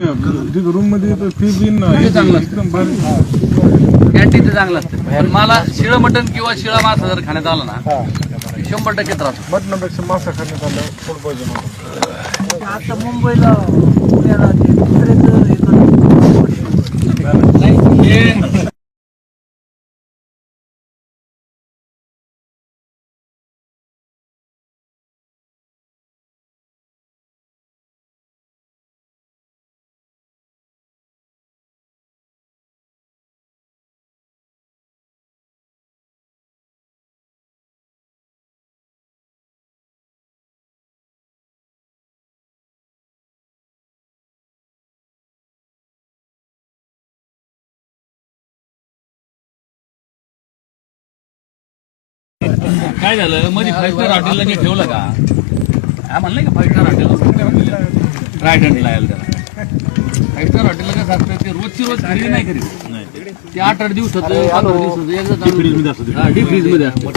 Room मध्ये fridge एकदम भारी कॅन्टीन ते चांगलं असतं. पण मला शिळं मटण किंवा शिळा मासा जर खाण्यात आला ना 100% त्रास होतो. मटणापेक्षा मासा खाण्यात आलं फूड पॉयझन होतं. आता मुंबईला पुण्याला ते दुसऱ्याचं हे करतात. काय झालं मध्ये 5 स्टार हॉटेलला मी ठेवलं का म्हणलं का 5 स्टार हॉटेल रायडंटला यायला त्याला 5 स्टार हॉटेलला कसं असतं ते रोजची रोज खरेदी नाही करीत ते 8-8 दिवसाचं 15 दिवसाचं एकदा डीप फ्रीज मध्ये असतं.